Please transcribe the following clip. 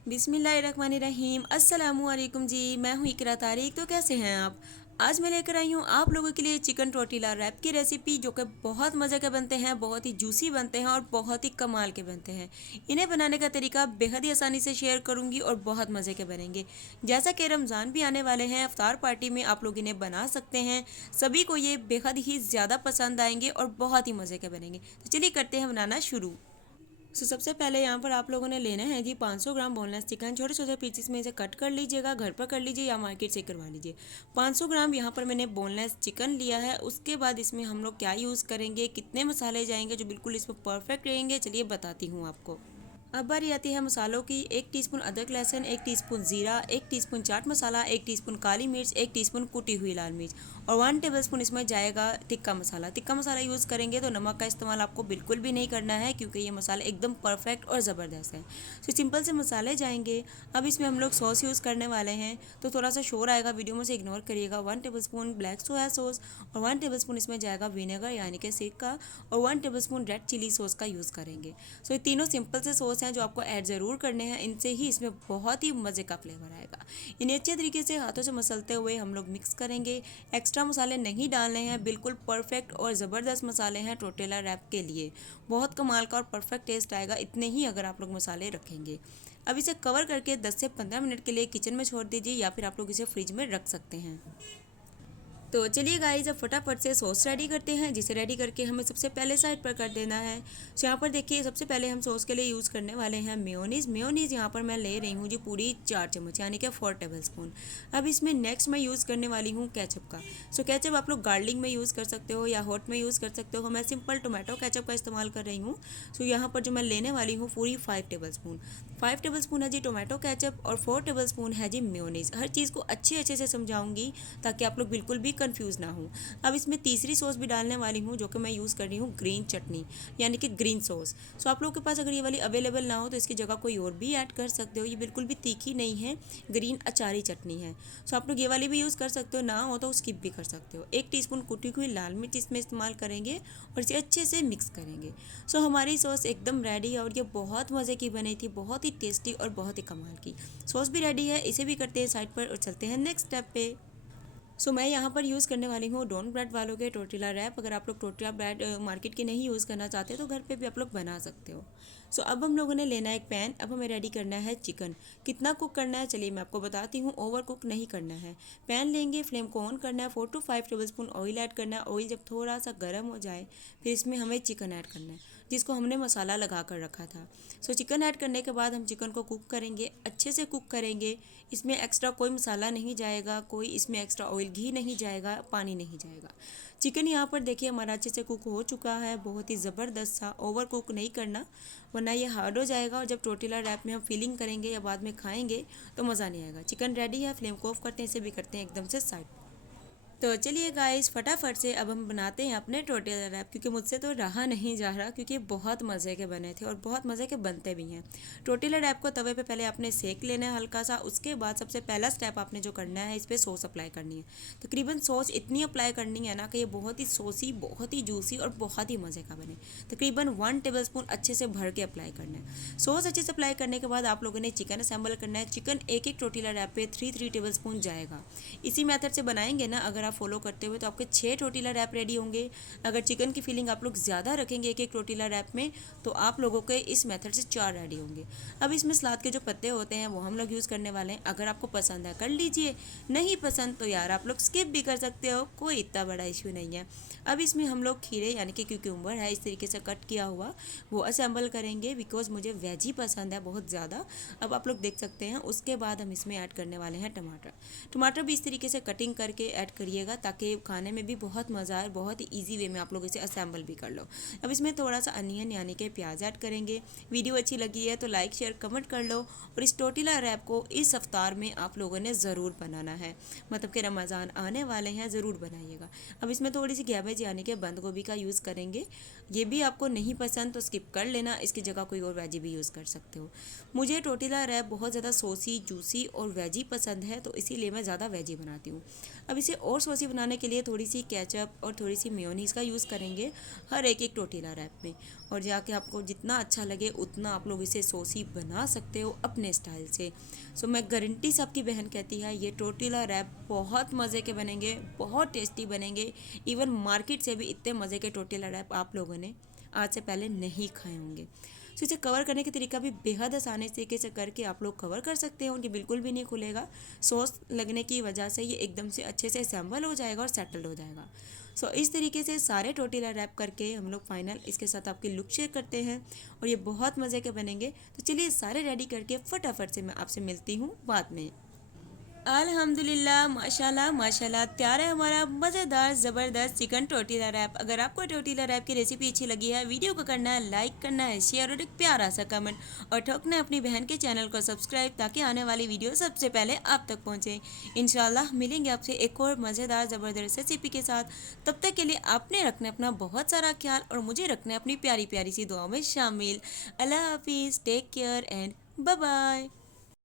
बिस्मिल्लाहिर्रहमानिर्रहीम अस्सलामुअलैकुम जी। मैं हूँ इकरा तारिक। तो कैसे हैं आप? आज मैं लेकर आई हूँ आप लोगों के लिए चिकन टोटीला रैप की रेसिपी, जो कि बहुत मज़े के बनते हैं, बहुत ही जूसी बनते हैं और बहुत ही कमाल के बनते हैं। इन्हें बनाने का तरीका बेहद ही आसानी से शेयर करूँगी और बहुत मज़े के बनेंगे। जैसा कि रमज़ान भी आने वाले हैं, इफ्तार पार्टी में आप लोग इन्हें बना सकते हैं। सभी को ये बेहद ही ज़्यादा पसंद आएंगे और बहुत ही मज़े के बनेंगे। तो चलिए करते हैं बनाना शुरू। सबसे पहले यहाँ पर आप लोगों ने लेना है जी 500 ग्राम बोनलेस चिकन। छोटे छोटे पीसेस में इसे कट कर लीजिएगा, घर पर कर लीजिए या मार्केट से करवा लीजिए। 500 ग्राम यहाँ पर मैंने बोनलेस चिकन लिया है। उसके बाद इसमें हम लोग क्या यूज़ करेंगे, कितने मसाले जाएंगे जो बिल्कुल इसमें परफेक्ट रहेंगे, चलिए बताती हूँ आपको। अब बारी आती है मसालों की। 1 टीस्पून अदरक लहसुन, 1 टीस्पून ज़ीरा, 1 टीस्पून चाट मसाला, 1 टीस्पून काली मिर्च, 1 टीस्पून कुटी हुई लाल मिर्च और 1 टेबलस्पून इसमें जाएगा तिक्का मसाला। तिक्का मसाला यूज़ करेंगे तो नमक का इस्तेमाल आपको बिल्कुल भी नहीं करना है, क्योंकि ये मसाले एकदम परफेक्ट और ज़बरदस्त है। तो सिंपल से मसाले जाएंगे। अब इसमें हम लोग सॉस यूज़ करने वाले हैं, तो थोड़ा सा शोर आएगा, वीडियो में से इग्नोर करिएगा। 1 टेबलस्पून ब्लैक सोया सॉस और 1 टेबलस्पून इसमें जाएगा विनेगर यानी कि सिरका और 1 टेबलस्पून रेड चिली सॉस का यूज़ करेंगे। सो ये तीनों सिंपल से सॉस हैं जो आपको ऐड ज़रूर करने हैं। इनसे ही इसमें बहुत ही मज़े का फ्लेवर आएगा। इन्हें अच्छे तरीके से हाथों से मसलते हुए हम लोग मिक्स करेंगे। एक्स्ट्रा मसाले नहीं डालने हैं, बिल्कुल परफेक्ट और ज़बरदस्त मसाले हैं टोटेला रैप के लिए। बहुत कमाल का और परफेक्ट टेस्ट आएगा इतने ही अगर आप लोग मसाले रखेंगे। अब इसे कवर करके 10 से 15 मिनट के लिए किचन में छोड़ दीजिए, या फिर आप लोग इसे फ्रिज में रख सकते हैं। तो चलिए गाइस, अब फटाफट से सॉस रेडी करते हैं, जिसे रेडी करके हमें सबसे पहले साइड पर कर देना है। तो यहाँ पर देखिए, सबसे पहले हम सॉस के लिए यूज़ करने वाले हैं मेयोनीज़। मेयोनीज़ यहाँ पर मैं ले रही हूँ जी पूरी 4 चम्मच यानी कि 4 टेबलस्पून। अब इसमें नेक्स्ट मैं यूज़ करने वाली हूँ केचप का। सो केचप आप लोग गार्लिक में यूज़ कर सकते हो या हॉट में यूज़ कर सकते हो। मैं सिंपल टोमेटो केचप का इस्तेमाल कर रही हूँ। सो यहाँ पर जो मैं लेने वाली हूँ पूरी 5 टेबलस्पून। 5 टेबलस्पून है जी टोमेटो केचप और 4 टेबलस्पून है जी मेयोनीज़। हर चीज़ को अच्छे से समझाऊंगी ताकि आप लोग बिल्कुल भी कंफ्यूज ना हो। अब इसमें तीसरी सॉस भी डालने वाली हूँ, जो कि मैं यूज़ कर रही हूँ ग्रीन चटनी यानी कि ग्रीन सॉस। सो आप लोग के पास अगर ये वाली अवेलेबल ना हो तो इसकी जगह कोई और भी ऐड कर सकते हो। ये बिल्कुल भी तीखी नहीं है, ग्रीन अचारी चटनी है। सो आप लोग ये वाली भी यूज़ कर सकते हो, ना हो तो स्किप भी कर सकते हो। 1 टीस्पून कुटी हुई लाल मिर्च इसमें इस्तेमाल करेंगे और इसे अच्छे से मिक्स करेंगे। सो हमारी सॉस एकदम रेडी है और ये बहुत मज़े की बनी थी, बहुत ही टेस्टी और बहुत ही कमाल की। सॉस भी रेडी है, इसे भी करते हैं साइड पर और चलते हैं नेक्स्ट स्टेप पे। मैं यहाँ पर यूज़ करने वाली हूँ डॉन ब्रेड वालों के टोर्टिला रैप। अगर आप लोग टोर्टिला ब्रेड मार्केट के नहीं यूज़ करना चाहते तो घर पे भी आप लोग बना सकते हो। अब हम लोगों ने लेना है एक पैन। अब हमें रेडी करना है चिकन। कितना कुक करना है चलिए मैं आपको बताती हूँ। ओवर कुक नहीं करना है। पैन लेंगे, फ्लेम को ऑन करना है, 4 to 5 टेबलस्पून ऑयल ऐड करना है। ऑयल जब थोड़ा सा गर्म हो जाए फिर इसमें हमें चिकन ऐड करना है, जिसको हमने मसाला लगा कर रखा था। चिकन ऐड करने के बाद हम चिकन को कुक करेंगे, अच्छे से कुक करेंगे। इसमें एक्स्ट्रा कोई मसाला नहीं जाएगा, कोई इसमें एक्स्ट्रा ऑयल घी नहीं जाएगा, पानी नहीं जाएगा। चिकन यहाँ पर देखिए हमारा अच्छे से कुक हो चुका है, बहुत ही ज़बरदस्त सा। ओवर कुक नहीं करना वरना ये हार्ड हो जाएगा और जब टोर्टिला रैप में हम फिलिंग करेंगे या बाद में खाएंगे तो मज़ा नहीं आएगा। चिकन रेडी है, फ्लेम को ऑफ करते हैं, इसे भी करते हैं एकदम से साइड। तो चलिए गाइस, फटाफट से अब हम बनाते हैं अपने टोर्टिला रैप, क्योंकि मुझसे तो रहा नहीं जा रहा, क्योंकि बहुत मज़े के बने थे और बहुत मज़े के बनते भी हैं। टोर्टिला रैप को तवे पे पहले आपने सेक लेना है हल्का सा। उसके बाद सबसे पहला स्टेप आपने जो करना है, इस पर सॉस अप्लाई करनी है। तकरीबन सॉस इतनी अप्लाई करनी है ना कि ये बहुत ही सॉसी, बहुत ही जूसी और बहुत ही मज़े का बने। तकरीबन 1 टेबलस्पून अच्छे से भर के अप्लाई करना है। सॉस अच्छे से अप्लाई करने के बाद आप लोगों ने चिकन असेंबल करना है। चिकन एक एक टोर्टिला रैप पे 3 टेबलस्पून जाएगा। इसी मेथड से बनाएंगे ना अगर आप फॉलो करते हुए तो आपके 6 टोर्टिला रैप रेडी होंगे। अगर चिकन की फीलिंग आप लोग ज़्यादा रखेंगे एक एक टोर्टिला रैप में तो आप लोगों के इस मेथड से 4 रेडी होंगे। अब इसमें सलाद के जो पत्ते होते हैं वो हम लोग यूज़ करने वाले हैं। अगर आपको पसंद है कर लीजिए, नहीं पसंद तो यार आप लोग स्किप भी कर सकते हो, कोई इतना बड़ा इशू नहीं है। अब इसमें हम लोग खीरे यानी कि क्यूक्यूम्बर है इस तरीके से कट किया हुआ वो असेंबल करेंगे, बिकॉज मुझे वेज ही पसंद है बहुत ज़्यादा। अब आप लोग देख सकते हैं। उसके बाद हम इसमें ऐड करने वाले हैं टमाटर। टमाटर भी इस तरीके से कटिंग करके ऐड करिएगा ताकि खाने में भी बहुत मज़ा आए। बहुत ही ईजी वे में आप लोग इसे असेंबल भी कर लो। अब इसमें थोड़ा सा अनियन यानी कि प्याज ऐड करेंगे। वीडियो अच्छी लगी है तो लाइक शेयर कमेंट कर लो। और इस टोर्टिला रैप को इस अफ्तार में आप लोगों ने ज़रूर बनाना है, मतलब कि रमज़ान आने वाले हैं, ज़रूर बनाइएगा। अब इसमें थोड़ी सी कैबेज यानी कि बंद गोभी का यूज़ करेंगे। ये भी आपको नहीं पसंद तो स्किप कर लेना, इसकी जगह कोई और वेजी भी यूज़ कर सकते हो। मुझे टोर्टिला रैप बहुत ज़्यादा सॉसी, जूसी और वेजी पसंद है, तो इसीलिए मैं ज़्यादा वेजी बनाती हूँ। अब इसे और सॉसी बनाने के लिए थोड़ी सी केचप और थोड़ी सी मेयोनीज़ का यूज़ करेंगे हर एक टोर्टिला रैप में। और जाके आपको जितना अच्छा लगे उतना आप लोग इसे सॉसी बना सकते हो अपने स्टाइल से। सो मैं गारंटी से आपकी बहन कहती है ये टोर्टिला रैप बहुत मज़े के बनेंगे, बहुत टेस्टी बनेंगे। इवन मार्केट से भी इतने मज़े के टोर्टिला रैप आप लोगों ने आज से पहले नहीं खाए होंगे। सो इसे कवर करने का तरीका भी बेहद आसानी तरीके से करके आप लोग कवर कर सकते हैं, उनके बिल्कुल भी नहीं खुलेगा। सॉस लगने की वजह से ये एकदम से अच्छे से असेंबल हो जाएगा और सेटल्ड हो जाएगा। सो इस तरीके से सारे टोर्टिला रैप करके हम लोग फाइनल इसके साथ आपकी लुक शेयर करते हैं और ये बहुत मज़े के बनेंगे। तो चलिए सारे रेडी करके फटाफट से मैं आपसे मिलती हूँ बाद में। अल्हम्दुलिल्लाह, माशाल्लाह माशाल्लाह, तैयार है हमारा मज़ेदार ज़बरदस्त चिकन टोर्टिला रैप। अगर आपको टोर्टिला रैप की रेसिपी अच्छी लगी है, वीडियो को करना है लाइक, करना है शेयर और एक प्यारा सा कमेंट, और ठोकना है अपनी बहन के चैनल को सब्सक्राइब, ताकि आने वाली वीडियो सबसे पहले आप तक पहुँचे। इंशाल्लाह मिलेंगे आपसे एक और मज़ेदार ज़बरदस्त रेसिपी के साथ। तब तक के लिए आपने रखना है अपना बहुत सारा ख्याल और मुझे रखना है अपनी प्यारी प्यारी सी दुआओं में शामिल। अल्लाह हाफिज़, take care and bye bye.